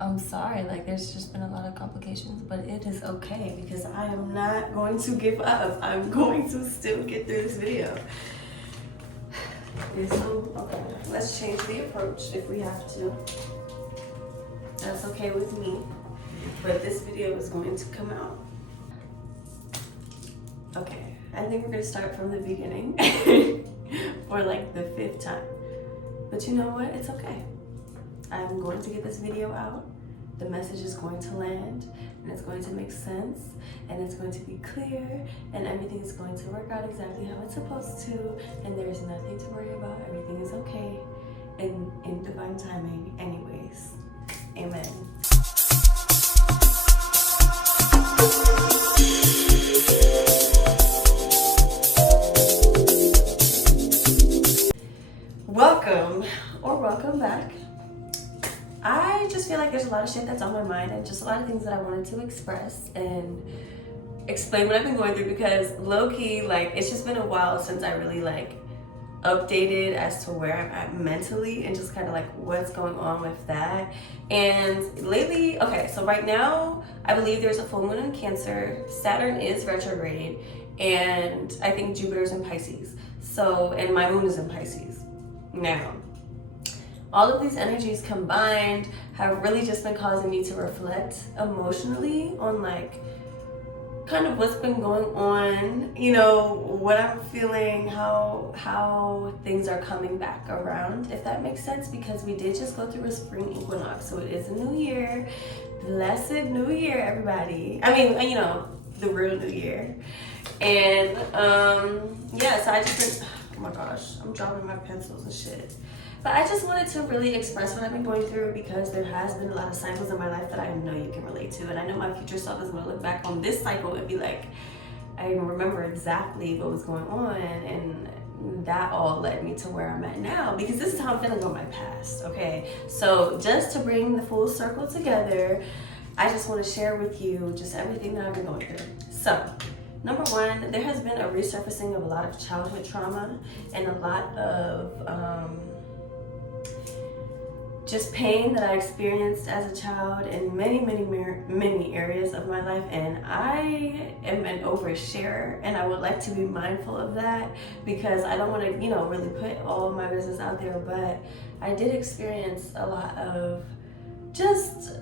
I'm sorry, like there's just been a lot of complications, but it is okay because I am not going to give up. I'm going to still get through this video. So, okay, let's change the approach if we have to. That's okay with me, but this video is going to come out. Okay, I think we're gonna start from the beginning for like the 5th time. But you know what? It's okay. I'm going to get this video out. The message is going to land, and it's going to make sense, and it's going to be clear, and everything is going to work out exactly how it's supposed to, and there's nothing to worry about. Everything is okay, and in divine timing anyways. Amen. Welcome, or welcome back. I just feel like there's a lot of shit that's on my mind and just a lot of things that I wanted to express and explain what I've been going through, because low-key, like, it's just been a while since I really like updated as to where I'm at mentally and just kind of like what's going on with that. And lately, okay, so right now I believe there's a full moon in Cancer, Saturn is retrograde, and I think Jupiter's in Pisces. So, and my moon is in Pisces. Now, all of these energies combined have really just been causing me to reflect emotionally on like kind of what's been going on, you know, what I'm feeling, how things are coming back around, if that makes sense, because we did just go through a spring equinox, so it is a new year. Blessed new year, everybody. I mean, you know, the real new year. And yeah, so I just been, oh my gosh, I'm dropping my pencils and shit. But I just wanted to really express what I've been going through, because there has been a lot of cycles in my life that I know you can relate to. And I know my future self is going to look back on this cycle and be like, I remember exactly what was going on. And that all led me to where I'm at now, because this is how I'm feeling on my past, okay? So just to bring the full circle together, I just want to share with you just everything that I've been going through. So, number one, there has been a resurfacing of a lot of childhood trauma and a lot of just pain that I experienced as a child in many areas of my life. And I am an oversharer, and I would like to be mindful of that, because I don't want to, you know, really put all my business out there. But I did experience a lot of just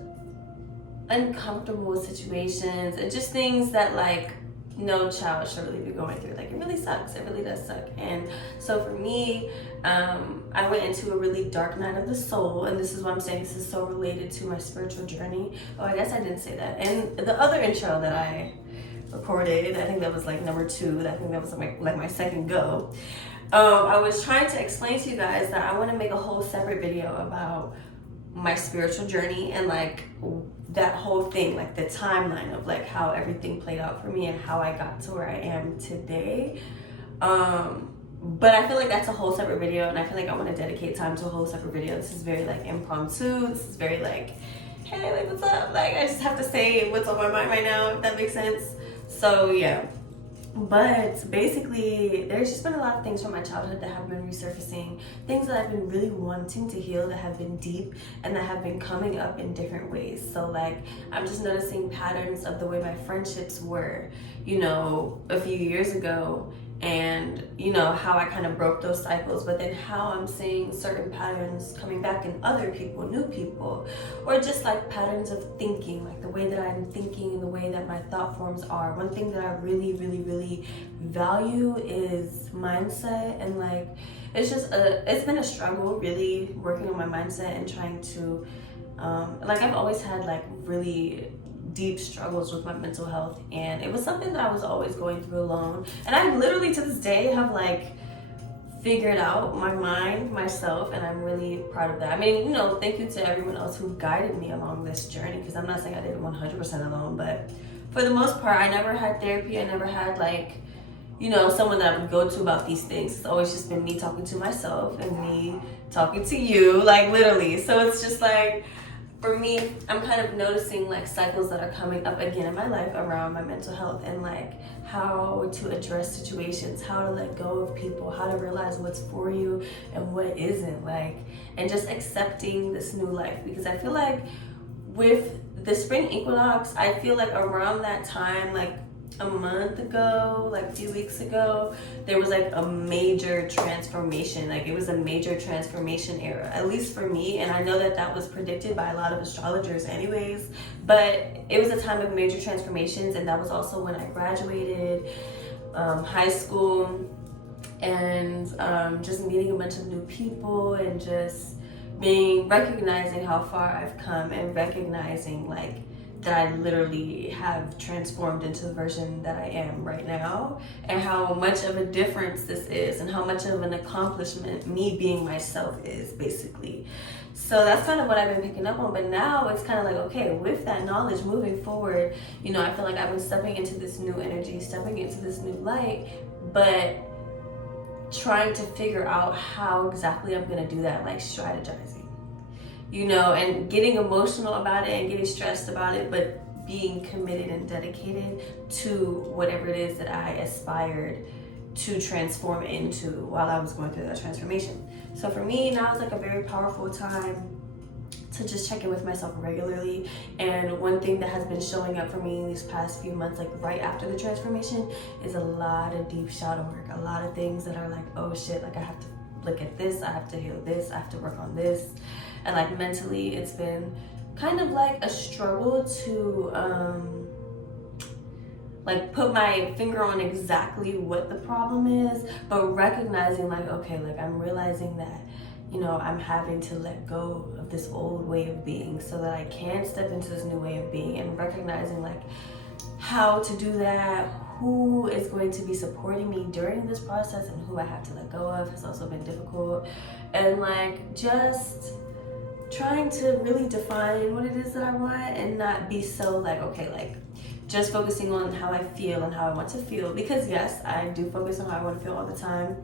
uncomfortable situations and just things that like no child should really be going through. Like, it really sucks. It really does suck. And so for me, I went into a really dark night of the soul, and this is what I'm saying. This is so related to my spiritual journey. Oh, I guess I didn't say that. And the other intro that I recorded, I think that was like number 2. I think that was like my second go. I was trying to explain to you guys that I want to make a whole separate video about my spiritual journey and like that whole thing, like the timeline of like how everything played out for me and how I got to where I am today. But I feel like that's a whole separate video, and I feel like I want to dedicate time to a whole separate video. This is very like impromptu. This is very like, hey, like, what's up? Like, I just have to say what's on my mind right now, if that makes sense. So yeah. But basically, there's just been a lot of things from my childhood that have been resurfacing, things that I've been really wanting to heal, that have been deep and that have been coming up in different ways. So like, I'm just noticing patterns of the way my friendships were, you know, a few years ago, and you know how I kind of broke those cycles, but then how I'm seeing certain patterns coming back in other people, new people, or just like patterns of thinking, like the way that I'm thinking and the way that my thought forms are. One thing that I really value is mindset, and like it's been a struggle really working on my mindset and trying to like, I've always had like really deep struggles with my mental health, and it was something that I was always going through alone. And I literally to this day have like figured out my mind myself, and I'm really proud of that. I mean, you know, thank you to everyone else who guided me along this journey, because I'm not saying I did it 100% alone, but for the most part, I never had therapy. I never had like, you know, someone that I would go to about these things. It's always just been me talking to myself and me talking to you, like literally. So it's just like, for me, I'm kind of noticing like cycles that are coming up again in my life around my mental health, and like how to address situations, how to let go of people, how to realize what's for you and what isn't, like, and just accepting this new life. Because I feel like with the spring equinox, I feel like around that time, like a month ago, like a few weeks ago, there was like a major transformation. Like it was a major transformation era, at least for me. And I know that that was predicted by a lot of astrologers anyways, but it was a time of major transformations. And that was also when I graduated high school, and just meeting a bunch of new people, and just recognizing how far I've come, and recognizing like that I literally have transformed into the version that I am right now, and how much of a difference this is, and how much of an accomplishment me being myself is, basically. So that's kind of what I've been picking up on. But now it's kind of like, okay, with that knowledge moving forward, you know, I feel like I've been stepping into this new energy, stepping into this new light, but trying to figure out how exactly I'm going to do that, like strategizing, you know, and getting emotional about it and getting stressed about it, but being committed and dedicated to whatever it is that I aspired to transform into while I was going through that transformation. So for me, now is like a very powerful time to just check in with myself regularly. And one thing that has been showing up for me these past few months, like right after the transformation, is a lot of deep shadow work, a lot of things that are like, oh shit, like I have to look at this, I have to heal this, I have to work on this. And like mentally, it's been kind of like a struggle to like put my finger on exactly what the problem is, but recognizing like, okay, like I'm realizing that, you know, I'm having to let go of this old way of being so that I can step into this new way of being, and recognizing like how to do that, who is going to be supporting me during this process, and who I have to let go of has also been difficult. And like just trying to really define what it is that I want, and not be so like, okay, like just focusing on how I feel and how I want to feel. Because yes, I do focus on how I want to feel all the time.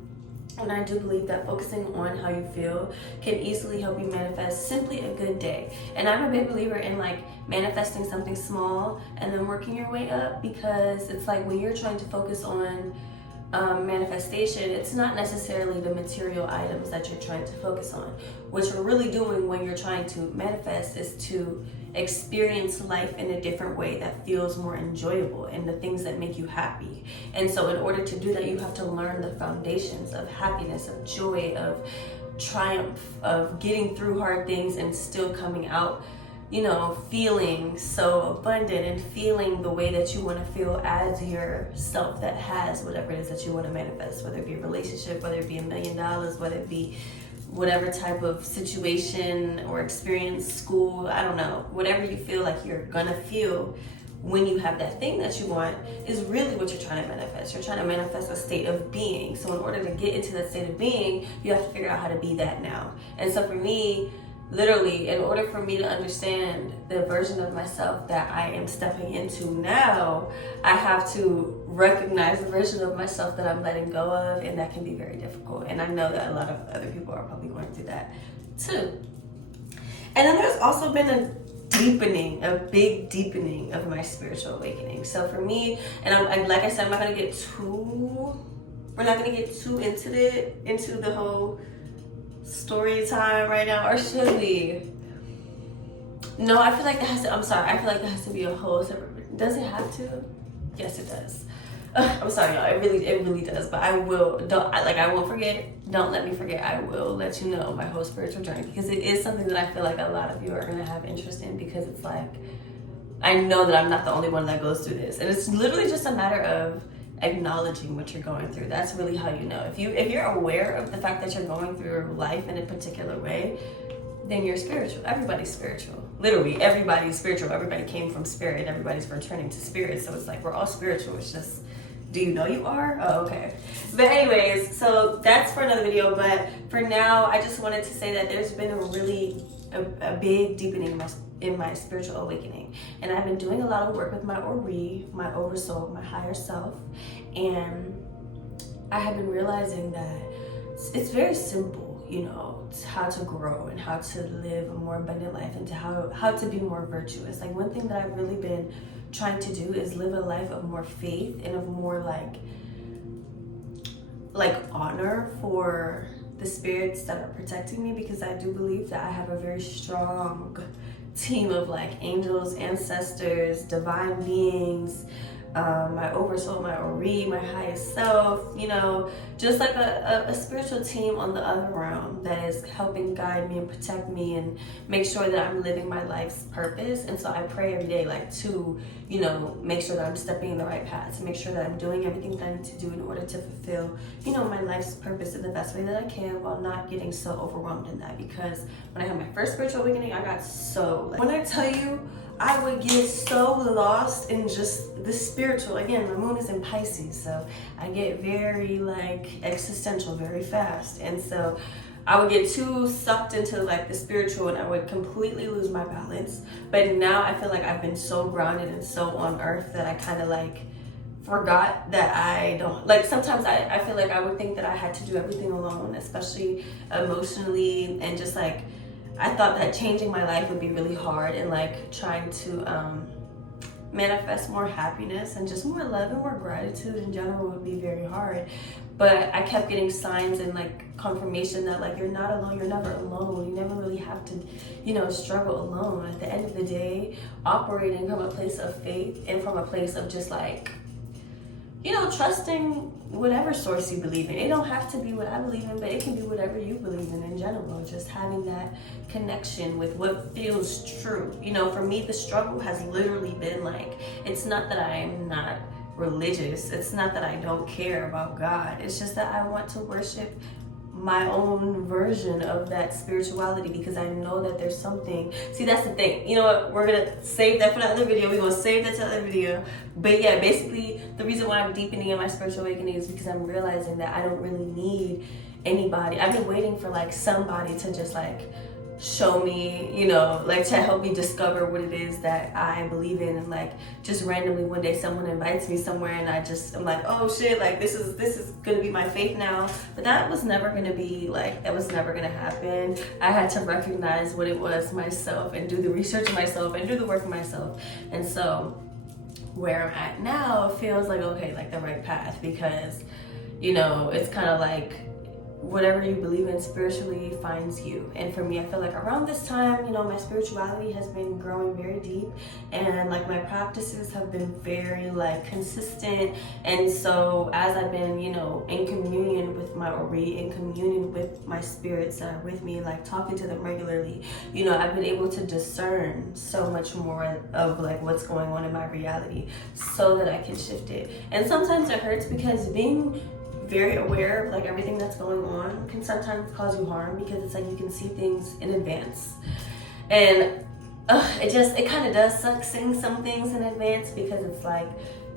And I do believe that focusing on how you feel can easily help you manifest simply a good day. And I'm a big believer in like manifesting something small and then working your way up, because it's like when you're trying to focus on manifestation, it's not necessarily the material items that you're trying to focus on. What you're really doing when you're trying to manifest is to experience life in a different way that feels more enjoyable, and the things that make you happy. And so in order to do that, you have to learn the foundations of happiness, of joy, of triumph, of getting through hard things and still coming out, you know, feeling so abundant and feeling the way that you want to feel as yourself that has whatever it is that you want to manifest, whether it be a relationship, whether it be $1 million, whether it be whatever type of situation or experience, school, I don't know, whatever you feel like you're gonna feel when you have that thing that you want is really what you're trying to manifest. You're trying to manifest a state of being. So in order to get into that state of being, you have to figure out how to be that now. And so for me, literally, in order for me to understand the version of myself that I am stepping into now, I have to recognize the version of myself that I'm letting go of, and that can be very difficult. And I know that a lot of other people are probably going through that too. And then there's also been a big deepening of my spiritual awakening. So for me, and I'm like I said, we're not gonna get too into the whole story time right now, or should we? No, I feel like that has to, I feel like that has to be a whole separate, does it have to? Yes, it does. I'm sorry, y'all, it really does, but I won't forget, don't let me forget, I will let you know my whole spiritual journey, because it is something that I feel like a lot of you are gonna have interest in, because it's like, I know that I'm not the only one that goes through this, and it's literally just a matter of acknowledging what you're going through. That's really how you know. If you're aware of the fact that you're going through life in a particular way, then you're spiritual. Everybody's spiritual. Literally, everybody's spiritual. Everybody came from spirit. Everybody's returning to spirit. So it's like we're all spiritual. It's just, do you know you are? Oh, okay. But anyways, so that's for another video. But for now, I just wanted to say that there's been a big deepening in my spiritual awakening. And I've been doing a lot of work with my Ori, my oversoul, my higher self. And I have been realizing that it's very simple, you know, how to grow and how to live a more abundant life, and to how to be more virtuous. Like one thing that I've really been trying to do is live a life of more faith and of more like honor for the spirits that are protecting me, because I do believe that I have a very strong team of like angels, ancestors, divine beings, my oversoul, my Ori, my highest self, you know, just like a spiritual team on the other realm that is helping guide me and protect me and make sure that I'm living my life's purpose. And so I pray every day, like, to, you know, make sure that I'm stepping in the right path, to make sure that I'm doing everything that I need to do in order to fulfill, you know, my life's purpose in the best way that I can, while not getting so overwhelmed in that. Because when I had my first spiritual awakening, I got so, like, when I tell you, I would get so lost in just the spiritual. Again, my moon is in Pisces, so I get very like existential very fast. And so I would get too sucked into like the spiritual and I would completely lose my balance. But now I feel like I've been so grounded and so on earth that I kind of like forgot that I don't, like, sometimes I feel like I would think that I had to do everything alone, especially emotionally, and just like I thought that changing my life would be really hard, and like trying to manifest more happiness and just more love and more gratitude in general would be very hard. But I kept getting signs and like confirmation that like, you're not alone, you're never alone, you never really have to, you know, struggle alone. At the end of the day, operating from a place of faith and from a place of just like, you know, trusting whatever source you believe in. It don't have to be what I believe in, but it can be whatever you believe in general. Just having that connection with what feels true. You know, for me, the struggle has literally been like, it's not that I'm not religious. It's not that I don't care about God. It's just that I want to worship my own version of that spirituality, because I know that there's something. See, that's the thing. You know what? We're gonna save that for the other video. We're gonna save that to the other video. But yeah, basically the reason why I'm deepening in my spiritual awakening is because I'm realizing that I don't really need anybody. I've been waiting for like somebody to just like show me, you know, like to help me discover what it is that I believe in. And like just randomly one day someone invites me somewhere and I'm like, oh shit, like this is gonna be my faith now. But that was never gonna be like, that was never gonna happen. I had to recognize what it was myself and do the research myself and do the work myself. And so where I'm at now feels like, okay, like the right path, because, you know, it's kind of like whatever you believe in spiritually finds you. And for me, I feel like around this time, you know, my spirituality has been growing very deep, and like my practices have been very like consistent. And so as I've been, you know, in communion with my Ori, in communion with my spirits that are with me, like talking to them regularly, you know, I've been able to discern so much more of like what's going on in my reality so that I can shift it. And sometimes it hurts, because being very aware of like everything that's going on can sometimes cause you harm, because it's like you can see things in advance, and it kind of does suck seeing some things in advance, because it's like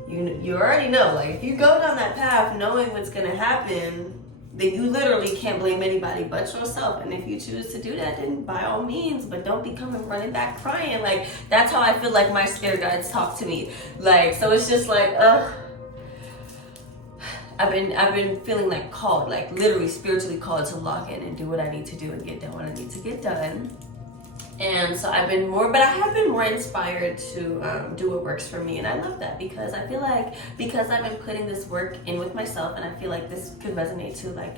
you already know, like if you go down that path knowing what's gonna happen, then you literally can't blame anybody but yourself. And if you choose to do that, then by all means, but don't be coming running back crying. Like that's how I feel like my spirit guides talk to me. Like, so it's just like I've been feeling like called, like literally spiritually called to lock in and do what I need to do and get done what I need to get done. And so I have been more inspired to do what works for me. And I love that, because I feel like, because I've been putting this work in with myself, and I feel like this could resonate to like,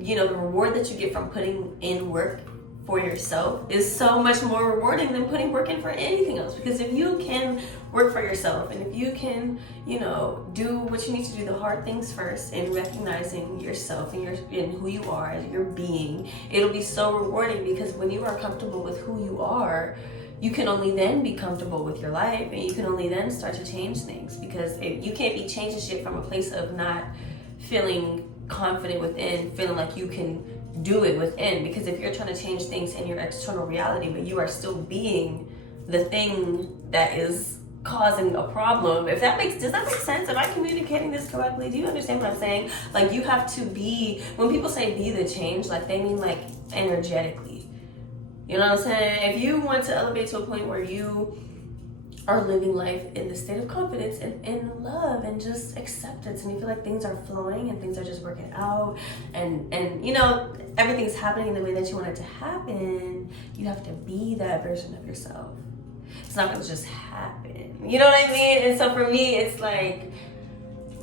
you know, the reward that you get from putting in work for yourself is so much more rewarding than putting work in for anything else. Because if you can work for yourself, and if you can, you know, do what you need to do, the hard things first, and recognizing yourself and who you are as your being, it'll be so rewarding. Because when you are comfortable with who you are, you can only then be comfortable with your life, and you can only then start to change things. Because you can't be changing shit from a place of not feeling confident within, feeling like you can do it within. Because if you're trying to change things in your external reality, but you are still being the thing that is causing a problem, does that make sense? Am I communicating this correctly? Do you understand what I'm saying? Like, you have to be, when people say be the change, like they mean like energetically, you know what I'm saying? If you want to elevate to a point where you are living life in the state of confidence and in love and just acceptance, and you feel like things are flowing and things are just working out, and you know, everything's happening in the way that you want it to happen, you have to be that version of yourself. It's not gonna just happen, you know what I mean? And so for me, it's like,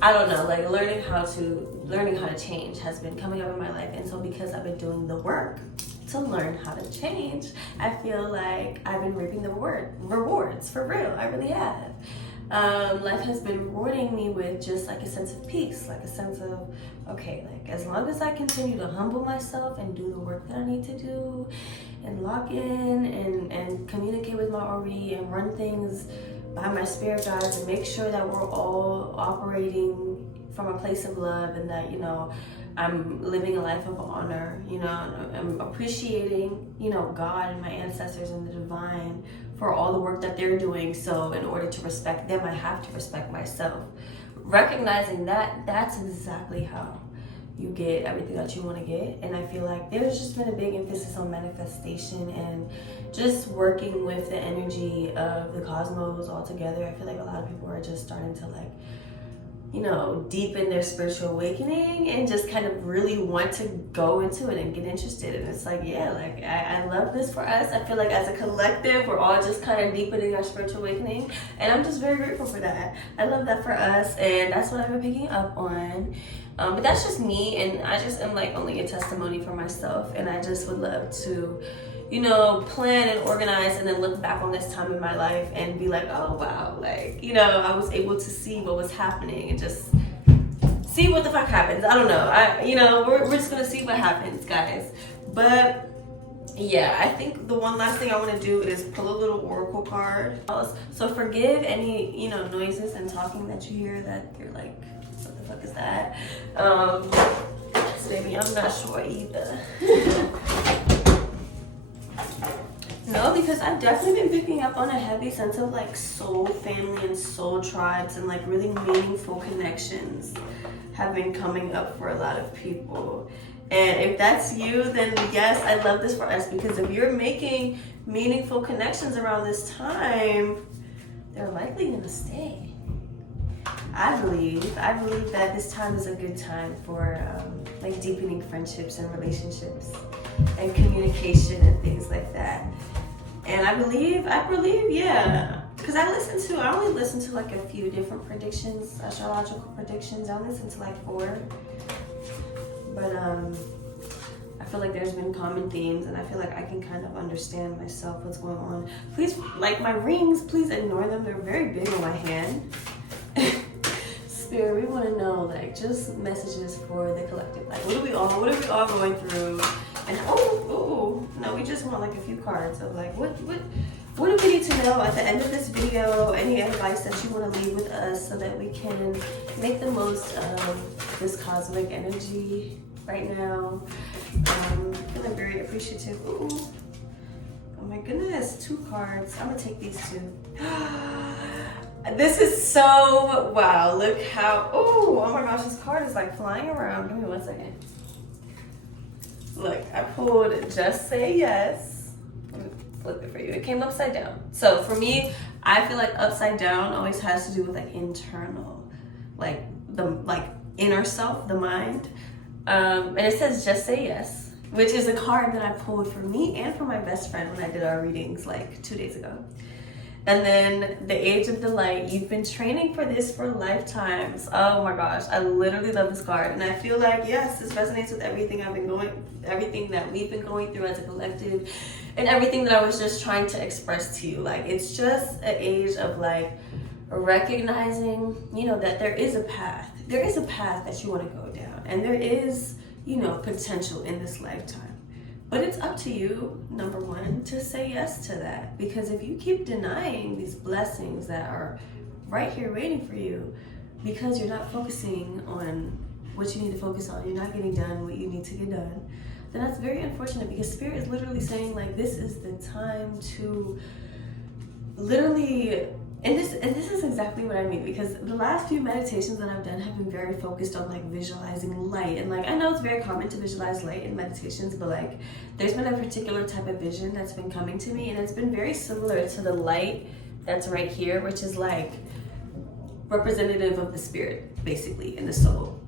I don't know, like learning how to change has been coming up in my life. And so because I've been doing the work to learn how to change. I feel like I've been reaping the rewards for real. I really have. Life has been rewarding me with just like a sense of peace, like a sense of, okay, like as long as I continue to humble myself and do the work that I need to do and lock in and communicate with my Ori and run things by my spirit guides and make sure that we're all operating from a place of love, and that, you know, I'm living a life of honor, you know, I'm appreciating, you know, God and my ancestors and the divine for all the work that they're doing. So in order to respect them, I have to respect myself. Recognizing that, that's exactly how you get everything that you want to get. And I feel like there's just been a big emphasis on manifestation and just working with the energy of the cosmos altogether. I feel like a lot of people are just starting to, like, you know, deepen their spiritual awakening and just kind of really want to go into it and get interested. And it's like, yeah, like I love this for us. I feel like as a collective, we're all just kind of deepening our spiritual awakening. And I'm just very grateful for that. I love that for us. And that's what I've been picking up on. But that's just me. And I just am like only a testimony for myself. And I just would love to, you know, plan and organize and then look back on this time in my life and be like, oh wow, like, you know, I was able to see what was happening and just see what the fuck happens. I don't know. You know, we're just gonna see what happens, guys. But yeah, I think the one last thing I want to do is pull a little oracle card. So forgive any, you know, noises and talking that you hear that you're like, what the fuck is that? Baby, I'm not sure either. No, because I've definitely been picking up on a heavy sense of like soul family and soul tribes and like really meaningful connections have been coming up for a lot of people. And if that's you, then yes, I love this for us, because if you're making meaningful connections around this time, they're likely gonna stay. I believe that this time is a good time for like deepening friendships and relationships and communication and things like that. And I believe, yeah, because I only listen to like a few different predictions, astrological predictions. I listen to like 4, but I feel like there's been common themes, and I feel like I can kind of understand myself what's going on. Please, like my rings, please ignore them. They're very big on my hand. Spirit, we want to know, like, just messages for the collective. Like, what are we all going through? And no, we just want like a few cards of like, what do we need to know at the end of this video? Any advice that you want to leave with us so that we can make the most of this cosmic energy right now? Feeling very appreciative. Ooh. Oh my goodness, 2 cards. I'm gonna take these 2. This is so, wow, look how, oh my gosh, this card is like flying around. Give me 1 second. Look, I pulled Just Say Yes. Let me flip it for you. It came upside down. So for me, I feel like upside down always has to do with like internal, like the inner self, the mind. And it says Just Say Yes, which is a card that I pulled for me and for my best friend when I did our readings like 2 days ago. And then the Age of the Light. You've been training for this for lifetimes. Oh my gosh, I literally love this card. And I feel like, yes, this resonates with everything that we've been going through as a collective, and everything that I was just trying to express to you. Like, it's just an age of like recognizing, you know, that there is a path. There is a path that you want to go down. And there is, you know, potential in this lifetime. But it's up to you, number 1, to say yes to that. Because if you keep denying these blessings that are right here waiting for you, because you're not focusing on what you need to focus on, you're not getting done what you need to get done, then that's very unfortunate, because Spirit is literally saying like, this is the time to literally, and this is exactly what I mean, because the last few meditations that I've done have been very focused on like visualizing light. And like, I know it's very common to visualize light in meditations, but like there's been a particular type of vision that's been coming to me, and it's been very similar to the light that's right here, which is like representative of the spirit, basically, in the soul.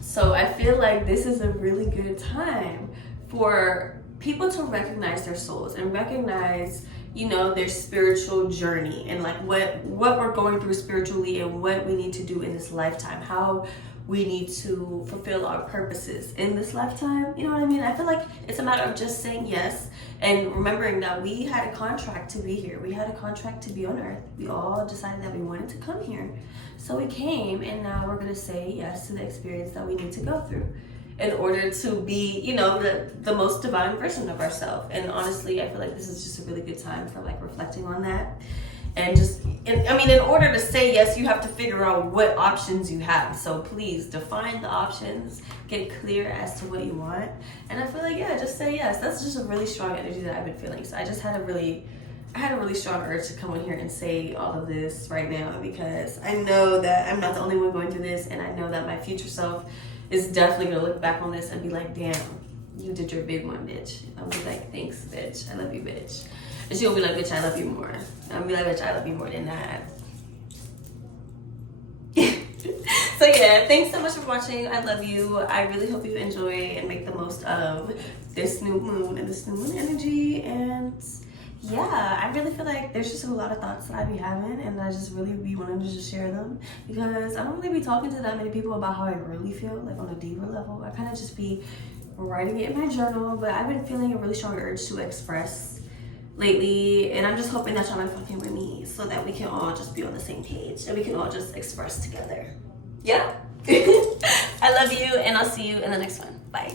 So I feel like this is a really good time for people to recognize their souls and recognize, you know, their spiritual journey and like what we're going through spiritually and what we need to do in this lifetime, how we need to fulfill our purposes in this lifetime. You know what I mean? I feel like it's a matter of just saying yes and remembering that we had a contract to be here. We had a contract to be on earth. We all decided that we wanted to come here. So we came, and now we're going to say yes to the experience that we need to go through in order to be, you know, the most divine version of ourselves. And honestly, I feel like this is just a really good time for like reflecting on that. And just, in order to say yes, you have to figure out what options you have. So please define the options, get clear as to what you want. And I feel like, yeah, just say yes. That's just a really strong energy that I've been feeling. So I just had a really strong urge to come in here and say all of this right now, because I know that I'm not the only one going through this. And I know that my future self is definitely going to look back on this and be like, damn, you did your big one, bitch. I'll be like, thanks, bitch. I love you, bitch. And she'll be like, bitch, I love you more. I'll be like, bitch, I love you more than that. So yeah, thanks so much for watching. I love you. I really hope you enjoy and make the most of this new moon and this new moon energy. And yeah, I really feel like there's just a lot of thoughts that I be having, and I just really be wanting to just share them, because I don't really be talking to that many people about how I really feel, like on a deeper level. I kind of just be writing it in my journal, but I've been feeling a really strong urge to express lately, and I'm just hoping that y'all are fucking with me so that we can all just be on the same page and we can all just express together. Yeah. I love you, and I'll see you in the next one. Bye.